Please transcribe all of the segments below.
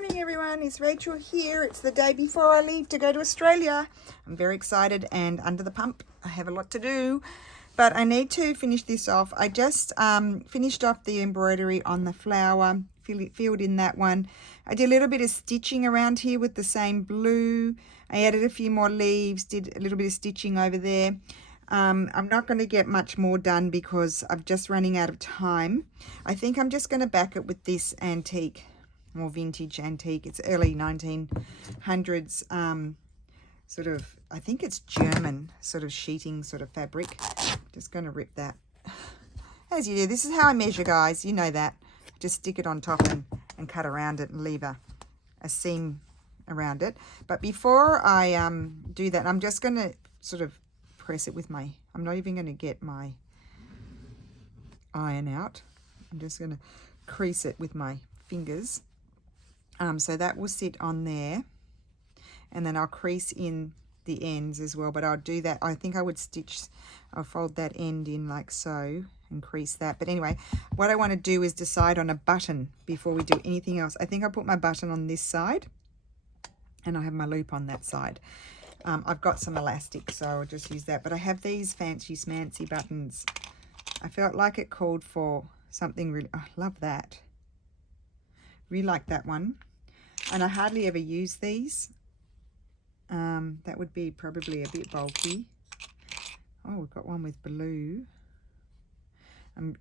morning everyone, it's Rachel here. It's the day before I leave to go to Australia. I'm very excited and under the pump. I have a lot to do, but I need to finish this off. I just finished off the embroidery on the flower, filled in that one. I did a little bit of stitching around here with the same blue. I added a few more leaves, did a little bit of stitching over there. I'm not going to get much more done because I'm just running out of time. I think I'm just going to back it with this antique, more vintage antique. It's early 1900s, sort of, I think it's German sort of sheeting sort of fabric. Just going to rip that. As you do, this is how I measure, guys. You know that. Just stick it on top and cut around it and leave a seam around it. But before I do that, I'm just going to sort of press it with my, I'm not even going to get my iron out. I'm just going to crease it with my fingers. So that will sit on there, and then I'll crease in the ends as well, but I'll do that. I think I would I'll fold that end in like so and crease that. But anyway, what I want to do is decide on a button before we do anything else. I think I'll put my button on this side and I have my loop on that side. I've got some elastic, so I'll just use that. But I have these fancy smancy buttons. I felt like it called for something really, I love that. Really like that one. And I hardly ever use these. That would be probably a bit bulky. Oh, we've got one with blue.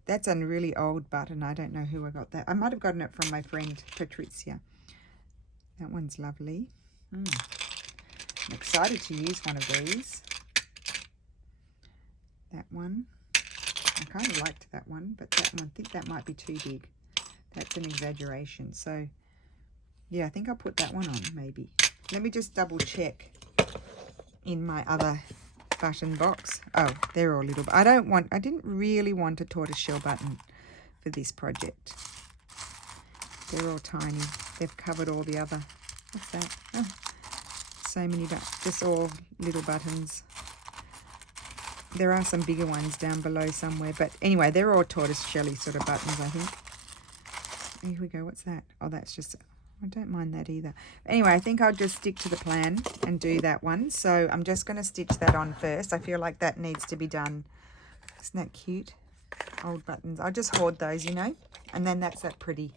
That's a really old button. I don't know who I got that. I might have gotten it from my friend Patricia. That one's lovely. I'm excited to use one of these. That one. I kind of liked that one, but that one, I think that might be too big. That's an exaggeration. So, yeah, I think I'll put that one on, maybe. Let me just double check in my other button box. Oh, they're all little. I didn't really want a tortoiseshell button for this project. They're all tiny. They've covered all the other. What's that? Oh, so many, just all little buttons. There are some bigger ones down below somewhere, but anyway, they're all tortoiseshell-y sort of buttons, I think. Here we go. What's that? Oh, that's just, I don't mind that either. Anyway, I think I'll just stick to the plan and do that one. So I'm just going to stitch that on first. I feel like that needs to be done. Isn't that cute? Old buttons. I'll just hoard those, you know, and then that's that pretty.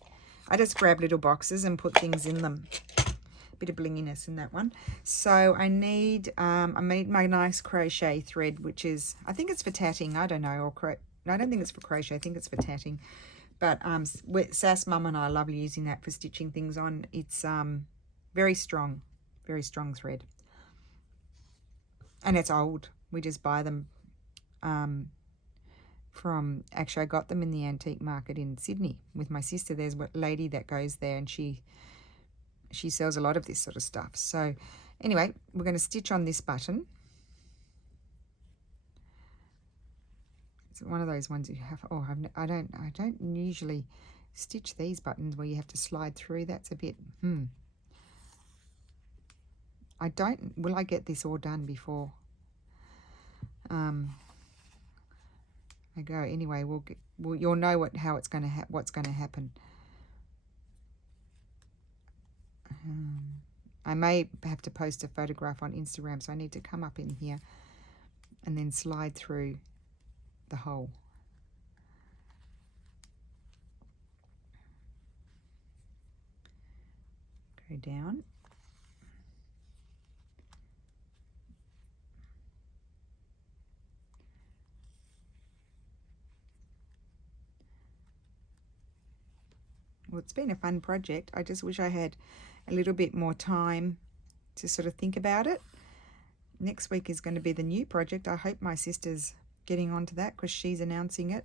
I just grab little boxes and put things in them. Bit of blinginess in that one. So I need I made my nice crochet thread, which is, I think it's for tatting, I don't know, or no, I don't think it's for crochet, I think it's for tatting. But Sass Mum and I love using that for stitching things on. It's very strong thread, and it's old. We just buy them from, actually I got them in the antique market in Sydney with my sister. There's a lady that goes there, and she sells a lot of this sort of stuff. So anyway, we're going to stitch on this button. It's one of those ones you have, oh, I don't usually stitch these buttons where you have to slide through. That's a bit, will I get this all done before I go? Anyway, you'll know what's going to happen. I may have to post a photograph on Instagram, so I need to come up in here and then slide through the hole. Go down. Well, it's been a fun project. I just wish I had a little bit more time to sort of think about it. Next week is going to be the new project. I hope my sister's getting onto that because she's announcing it.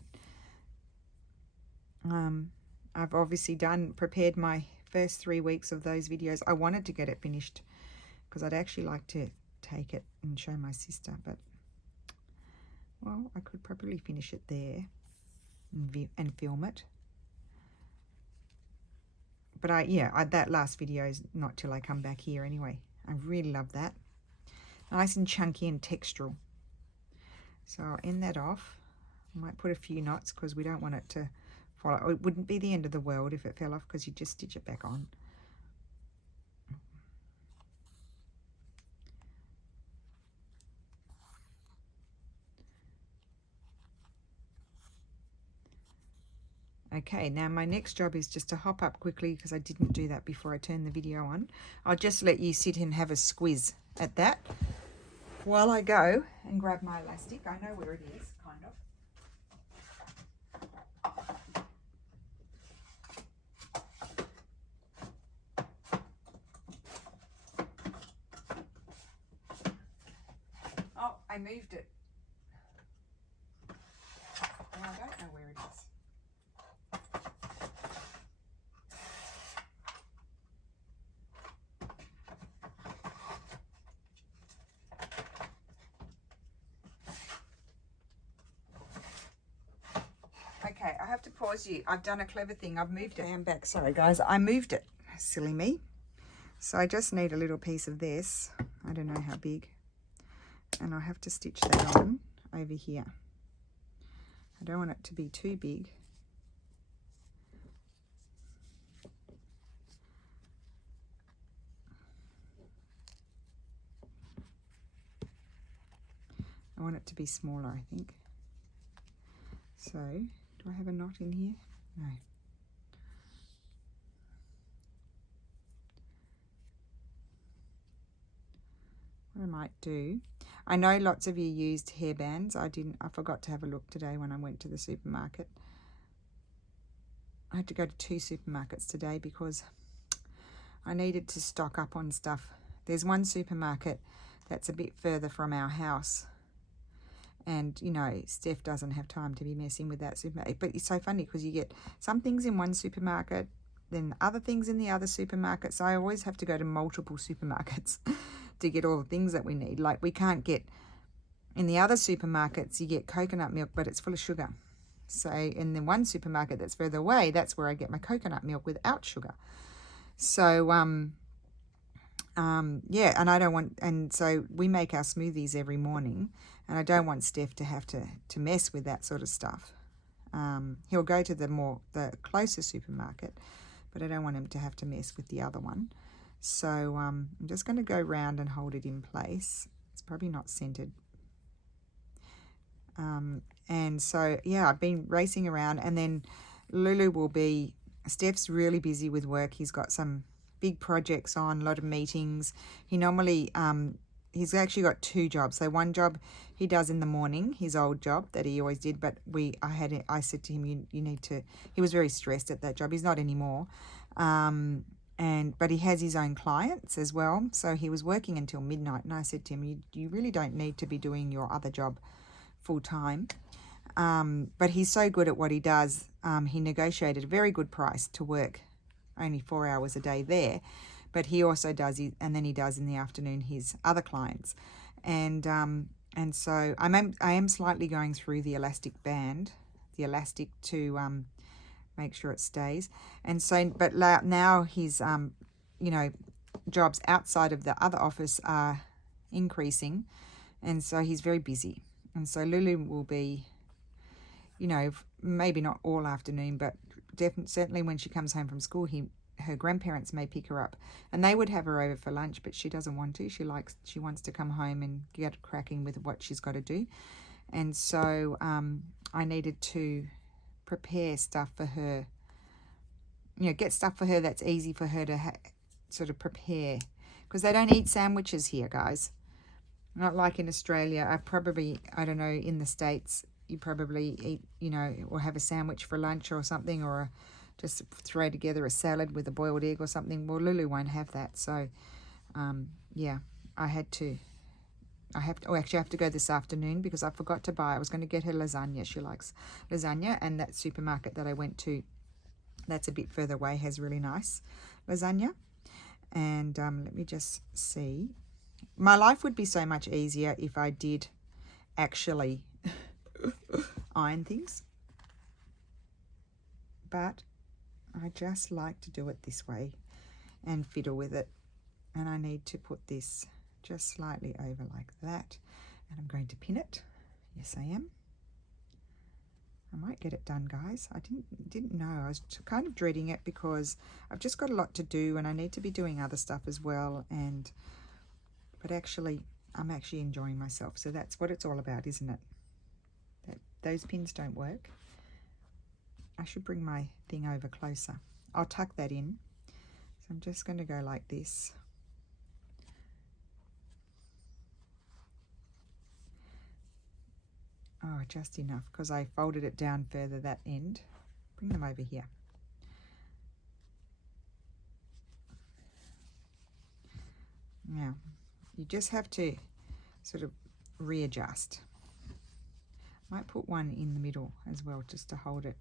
I've obviously prepared my first 3 weeks of those videos. I wanted to get it finished because I'd actually like to take it and show my sister, but well, I could probably finish it there and film it. But that last video is not till I come back here anyway. I really love that. Nice and chunky and textural. So I'll end that off. I might put a few knots because we don't want it to fall. It wouldn't be the end of the world if it fell off because you just stitch it back on. Okay, now my next job is just to hop up quickly because I didn't do that before I turned the video on. I'll just let you sit and have a squiz at that while I go and grab my elastic. I know where it is, kind of. Oh, I moved it. And I don't know where it is. Okay, I have to pause you. I've done a clever thing. I've moved it. I'm back. Sorry, guys. I moved it. Silly me. So I just need a little piece of this. I don't know how big. And I have to stitch that on over here. I don't want it to be too big. I want it to be smaller, I think. So, do I have a knot in here? No. What I might do, I know lots of you used hairbands. I forgot to have a look today when I went to the supermarket. I had to go to 2 supermarkets today because I needed to stock up on stuff. There's one supermarket that's a bit further from our house. And, you know, Steph doesn't have time to be messing with that supermarket. But it's so funny because you get some things in one supermarket, then other things in the other supermarket. So I always have to go to multiple supermarkets to get all the things that we need. Like we can't get, in the other supermarkets, you get coconut milk, but it's full of sugar. So in the one supermarket that's further away, that's where I get my coconut milk without sugar. So, yeah, and I don't want, and so we make our smoothies every morning, and I don't want Steph to have to mess with that sort of stuff. He'll go to the closer supermarket, but I don't want him to have to mess with the other one. So I'm just going to go round and hold it in place. It's probably not centered. And so, yeah, I've been racing around, and then Lulu will be, Steph's really busy with work. He's got some big projects on, a lot of meetings. He normally, he's actually got 2 jobs. So one job he does in the morning, his old job that he always did, but I said to him, you need to, he was very stressed at that job. He's not anymore. But he has his own clients as well. So he was working until midnight, and I said to him, you really don't need to be doing your other job full time. But he's so good at what he does. He negotiated a very good price to work only 4 hours a day there, but he also does, and then he does in the afternoon his other clients. And so I am slightly going through the elastic band, the elastic to make sure it stays. And so, but now his, you know, jobs outside of the other office are increasing, and so he's very busy. And so Lulu will be, you know, maybe not all afternoon, but certainly when she comes home from school, her grandparents may pick her up, and they would have her over for lunch, but she doesn't want to. She wants to come home and get cracking with what she's got to do. And so I needed to prepare stuff for her, you know, get stuff for her that's easy for her to sort of prepare, because they don't eat sandwiches here, guys. Not like in Australia. I don't know, in the States, you probably eat, you know, or have a sandwich for lunch or something, or just throw together a salad with a boiled egg or something. Well, Lulu won't have that. So, yeah, I have to go this afternoon because I forgot to buy. I was going to get her lasagna. She likes lasagna, and that supermarket that I went to, that's a bit further away, has really nice lasagna. And let me just see. My life would be so much easier if I did actually iron things, but I just like to do it this way and fiddle with it. And I need to put this just slightly over like that, and I'm going to pin it. Yes, I am. I might get it done, guys. I didn't know. I was kind of dreading it because I've just got a lot to do, and I need to be doing other stuff as well. But actually, I'm actually enjoying myself. So that's what it's all about, isn't it? Those pins don't work. I should bring my thing over closer. I'll tuck that in. So I'm just going to go like this. Oh, just enough, because I folded it down further that end. Bring them over here. Now, you just have to sort of readjust. Might put one in the middle as well, just to hold it.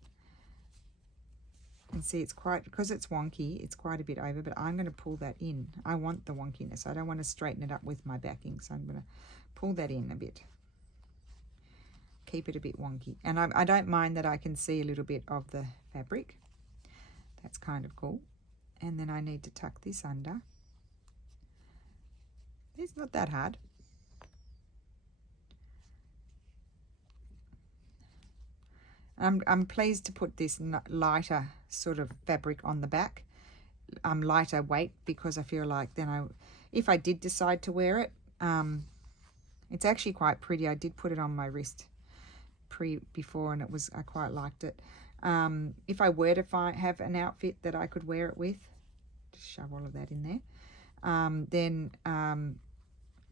And see, it's quite, because it's wonky, it's quite a bit over, but I'm going to pull that in. I want the wonkiness. I don't want to straighten it up with my backing, so I'm going to pull that in a bit. Keep it a bit wonky. And I don't mind that I can see a little bit of the fabric. That's kind of cool. And then I need to tuck this under. It's not that hard. I'm pleased to put this lighter sort of fabric on the back, lighter weight, because I feel like then if I did decide to wear it, it's actually quite pretty. I did put it on my wrist before, and I quite liked it. If I were to have an outfit that I could wear it with, just shove all of that in there, then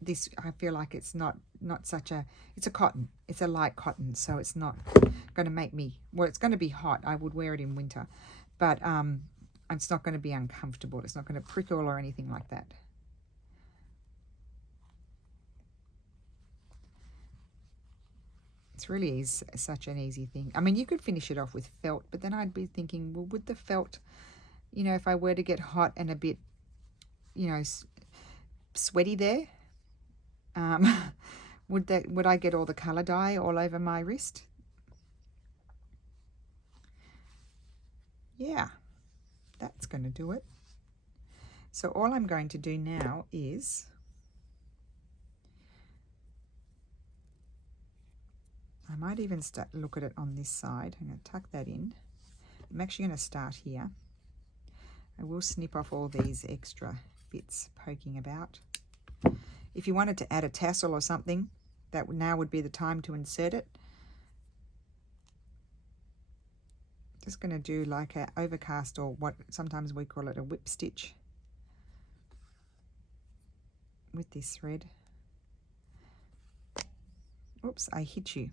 this, I feel like it's not such a, it's a cotton, it's a light cotton, so it's not going to make me, well, it's going to be hot. I would wear it in winter, but it's not going to be uncomfortable. It's not going to prickle or anything like that. It's really such an easy thing. I mean, you could finish it off with felt, but then I'd be thinking, well, would the felt, you know, if I were to get hot and a bit, you know, sweaty there, would I get all the color dye all over my wrist? Yeah, that's going to do it. So all I'm going to do now is I might even look at it on this side. I'm going to tuck that in. I'm actually going to start here. I will snip off all these extra bits poking about. If you wanted to add a tassel or something, that now would be the time to insert it. Just going to do like an overcast, or what sometimes we call it a whip stitch, with this thread. Oops, I hit you.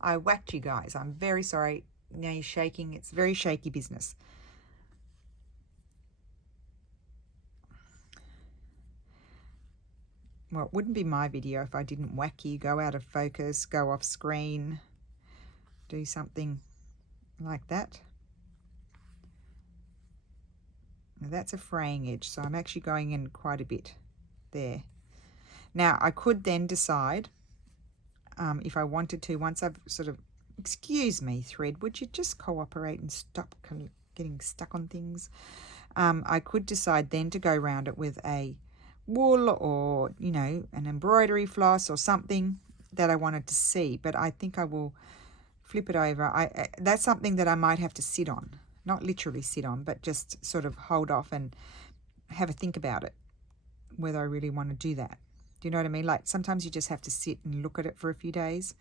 I whacked you guys. I'm very sorry. Now you're shaking. It's very shaky business. Well, it wouldn't be my video if I didn't whack you, go out of focus, go off screen, do something like that. Now that's a fraying edge, so I'm actually going in quite a bit there. Now I could then decide if I wanted to, once I've sort of, excuse me thread, would you just cooperate and stop getting stuck on things? I could decide then to go around it with a wool, or, you know, an embroidery floss or something that I wanted to see, but I think I will flip it over. That's something that I might have to sit on, not literally sit on, but just sort of hold off and have a think about it, whether I really want to do that. Do you know what I mean? Like sometimes you just have to sit and look at it for a few days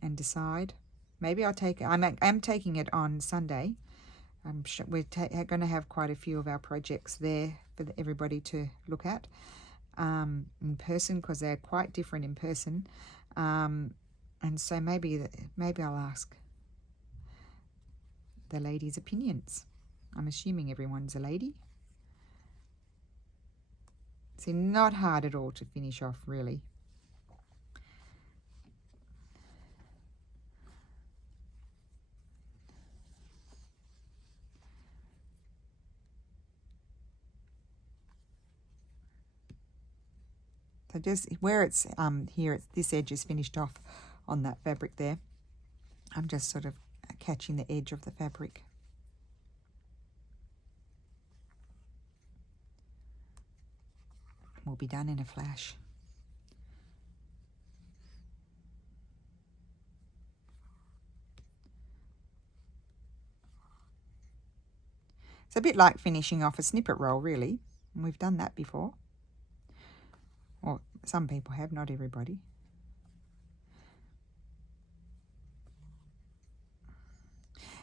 and decide. Maybe I'll take it. I'm taking it on Sunday. I'm sure we're going to have quite a few of our projects there for everybody to look at in person, because they're quite different in person. And so maybe I'll ask the ladies' opinions. I'm assuming everyone's a lady. See, not hard at all to finish off, really. So just where it's here, this edge is finished off on that fabric there. I'm just sort of catching the edge of the fabric. We'll be done in a flash. It's a bit like finishing off a snippet roll, really. And we've done that before. Or some people have, not everybody.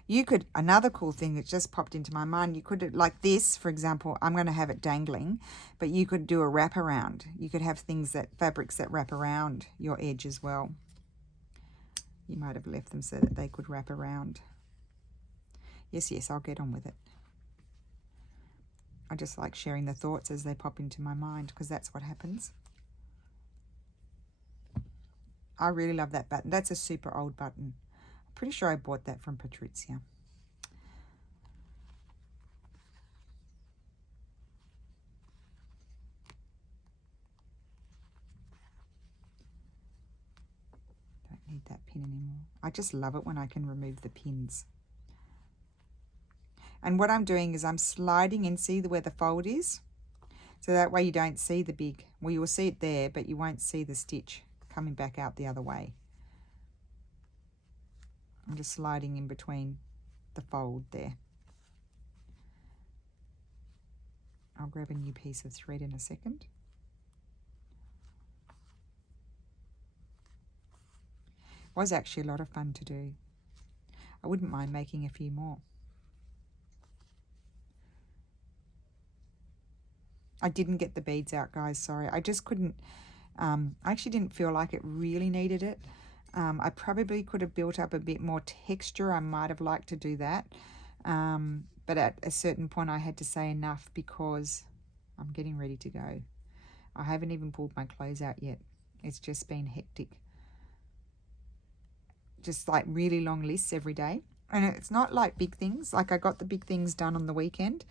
You could, another cool thing that just popped into my mind, you could, like this, for example, I'm going to have it dangling, but you could do a wrap around. You could have things that, fabrics that wrap around your edge as well. You might have left them so that they could wrap around. Yes, yes, I'll get on with it. I just like sharing the thoughts as they pop into my mind, because that's what happens. I really love that button. That's a super old button. I'm pretty sure I bought that from Patrizia. Don't need that pin anymore. I just love it when I can remove the pins. And what I'm doing is I'm sliding in, see where the fold is? So that way you don't see the big, well, you will see it there, but you won't see the stitch coming back out the other way. I'm just sliding in between the fold there. I'll grab a new piece of thread in a second. It was actually a lot of fun to do. I wouldn't mind making a few more. I didn't get the beads out, guys, sorry. I just couldn't, I actually didn't feel like it really needed it. I probably could have built up a bit more texture. I might have liked to do that. But at a certain point I had to say enough because I'm getting ready to go. I haven't even pulled my clothes out yet. It's just been hectic. Just like really long lists every day. And it's not like big things. Like I got the big things done on the weekend.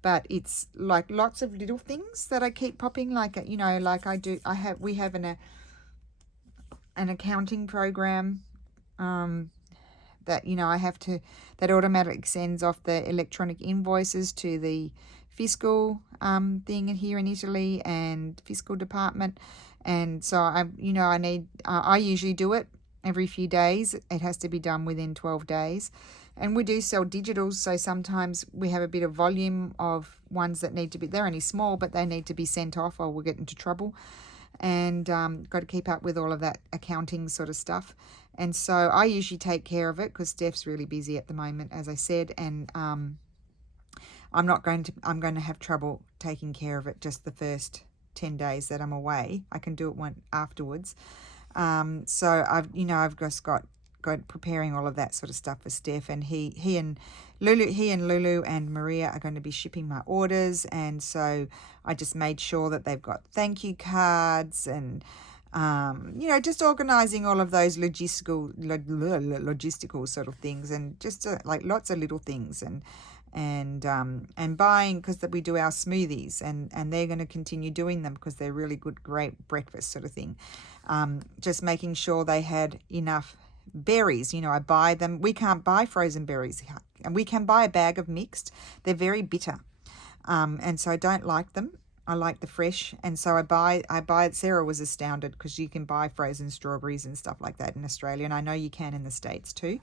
But it's like lots of little things that I keep popping, like, you know, like we have an accounting program that, you know, I have to, that automatically sends off the electronic invoices to the fiscal thing here in Italy and fiscal department. And so I usually do it every few days. It has to be done within 12 days. And we do sell digitals, so sometimes we have a bit of volume of ones that need to be, they're only small, but they need to be sent off or we'll get into trouble. And got to keep up with all of that accounting sort of stuff. And so I usually take care of it because Steph's really busy at the moment, as I said, and I'm going to have trouble taking care of it just the first 10 days that I'm away. I can do it afterwards. So I've just got preparing all of that sort of stuff for Steph, and he and Lulu and Maria are going to be shipping my orders, and so I just made sure that they've got thank you cards and just organizing all of those logistical sort of things, and just like lots of little things, and buying, because we do our smoothies, and they're going to continue doing them because they're really good, great breakfast sort of thing. Just making sure they had enough berries. I buy them. We can't buy frozen berries, and we can buy a bag of mixed. They're very bitter, and so I don't like them. I like the fresh, and so I buy. Sarah was astounded because you can buy frozen strawberries and stuff like that in Australia, and I know you can in the States too,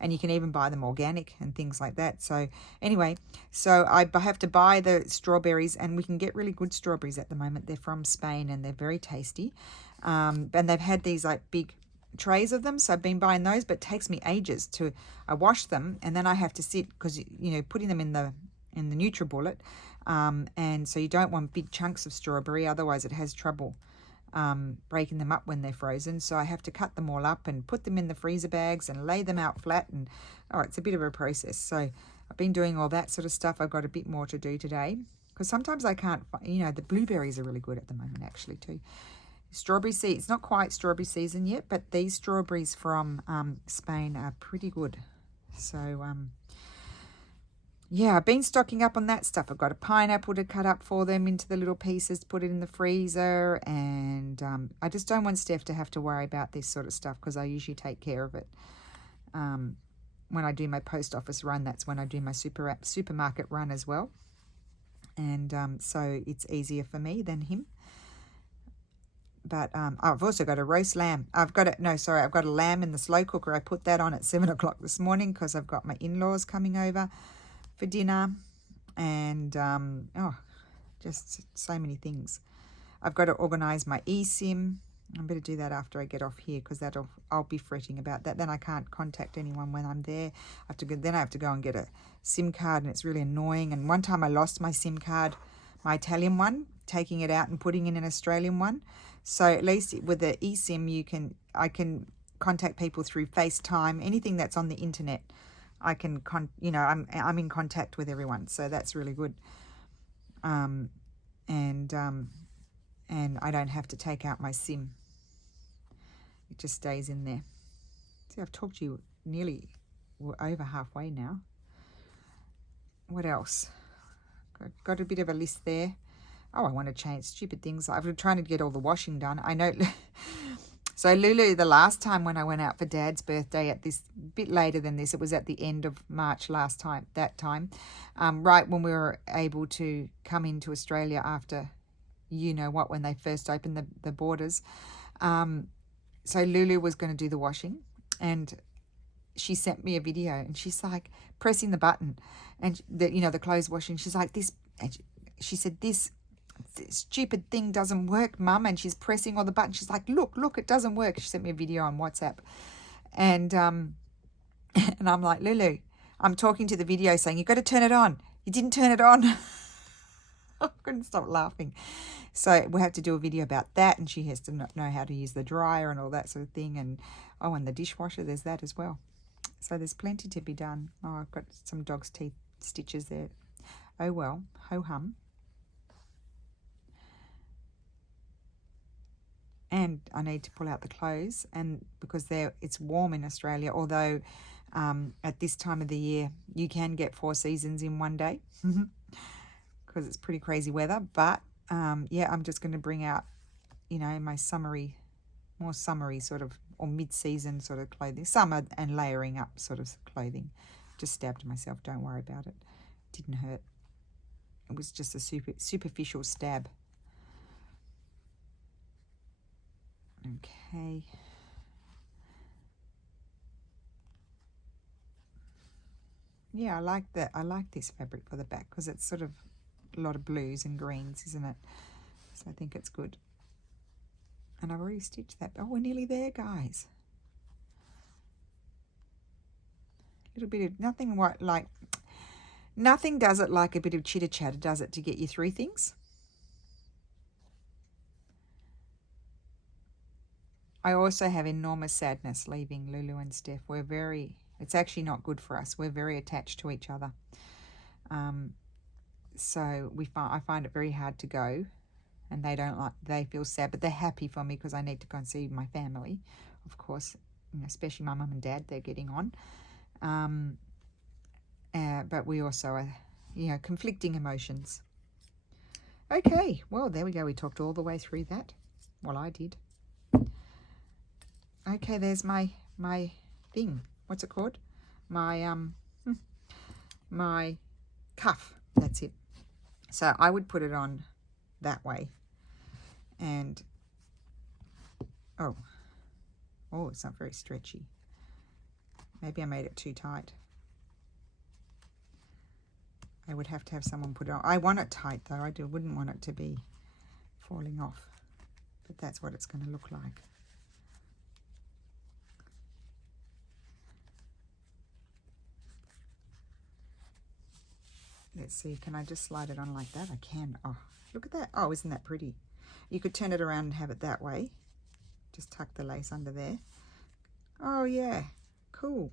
and you can even buy them organic and things like that. So anyway, so I have to buy the strawberries, and we can get really good strawberries at the moment. They're from Spain and they're very tasty, and they've had these like big trays of them, so I've been buying those, but it takes me ages I wash them, and then I have to sit, because putting them in the NutriBullet, and so you don't want big chunks of strawberry, otherwise it has trouble breaking them up when they're frozen. So I have to cut them all up and put them in the freezer bags and lay them out flat, and it's a bit of a process. So I've been doing all that sort of stuff. I've got a bit more to do today, because sometimes I can't the blueberries are really good at the moment actually too. Strawberry seeds, it's not quite strawberry season yet, but these strawberries from Spain are pretty good. So yeah, I've been stocking up on that stuff. I've got a pineapple to cut up for them into the little pieces, put it in the freezer, and I just don't want Steph to have to worry about this sort of stuff, because I usually take care of it. When I do my post office run, that's when I do my supermarket run as well, and so it's easier for me than him. But I've also got a roast lamb. I've got a lamb in the slow cooker. I put that on at 7 o'clock this morning because I've got my in-laws coming over for dinner, and just so many things. I've got to organise my eSIM. I better do that after I get off here, because I'll be fretting about that. Then I can't contact anyone when I'm there. Then I have to go and get a SIM card, and it's really annoying. And one time I lost my SIM card, my Italian one, taking it out and putting in an Australian one. So at least with the eSIM, I can contact people through FaceTime, anything that's on the internet. I can I'm in contact with everyone, so that's really good. And I don't have to take out my SIM. It just stays in there. See, I've talked to you we're over halfway now. What else? Got a bit of a list there. Oh, I want to change stupid things. I've been trying to get all the washing done. I know. So Lulu, the last time when I went out for Dad's birthday, at this bit later than this, it was at the end of March right when we were able to come into Australia after, when they first opened the borders. So Lulu was going to do the washing, and she sent me a video, and she's like pressing the button, and the clothes washing. She's like, she said, this stupid thing doesn't work, Mum, and she's pressing all the buttons. She's like, look, it doesn't work. She sent me a video on WhatsApp, and and I'm like, Lulu, I'm talking to the video saying, you've got to turn it on. You didn't turn it on. I couldn't stop laughing. So we'll have to do a video about that, and she has to know how to use the dryer and all that sort of thing, and and the dishwasher, there's that as well. So there's plenty to be done. Oh, I've got some dog's teeth stitches there. Oh well, ho-hum. And I need to pull out the clothes, and because it's warm in Australia, although at this time of the year you can get 4 seasons in one day because it's pretty crazy weather. But yeah, I'm just going to bring out my more summery sort of, or mid-season sort of clothing, summer and layering up sort of clothing. Just stabbed myself, don't worry about it. Didn't hurt. It was just a superficial stab. Okay. Yeah, I like that. I like this fabric for the back because it's sort of a lot of blues and greens, isn't it? So I think it's good. And I've already stitched that. Oh, we're nearly there, guys. A little bit of nothing does it like a bit of chitter chatter, does it, to get you through things? I also have enormous sadness leaving Lulu and Steph. It's actually not good for us. We're very attached to each other. So I find it very hard to go, and they feel sad, but they're happy for me because I need to go and see my family, of course, especially my mum and dad. They're getting on. But we also are, conflicting emotions. Okay, well, there we go. We talked all the way through that. Well, I did. Okay, there's my thing. What's it called? My cuff. That's it. So I would put it on that way. And oh, it's not very stretchy. Maybe I made it too tight. I would have to have someone put it on. I want it tight though. I wouldn't want it to be falling off. But that's what it's going to look like. Let's see, can I just slide it on like that? I can. Oh, look at that. Oh, isn't that pretty? You could turn it around and have it that way. Just tuck the lace under there. Oh, yeah. Cool.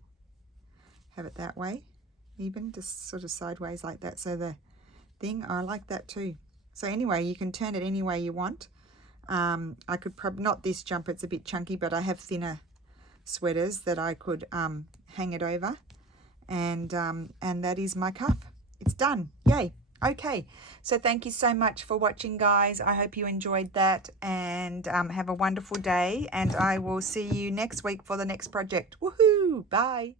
Have it that way. Even just sort of sideways like that. So the thing, I like that too. So anyway, you can turn it any way you want. I could probably, not this jumper, it's a bit chunky, but I have thinner sweaters that I could hang it over. And that is my cuff. It's done. Yay. Okay. So thank you so much for watching, guys. I hope you enjoyed that, and have a wonderful day. And I will see you next week for the next project. Woohoo. Bye.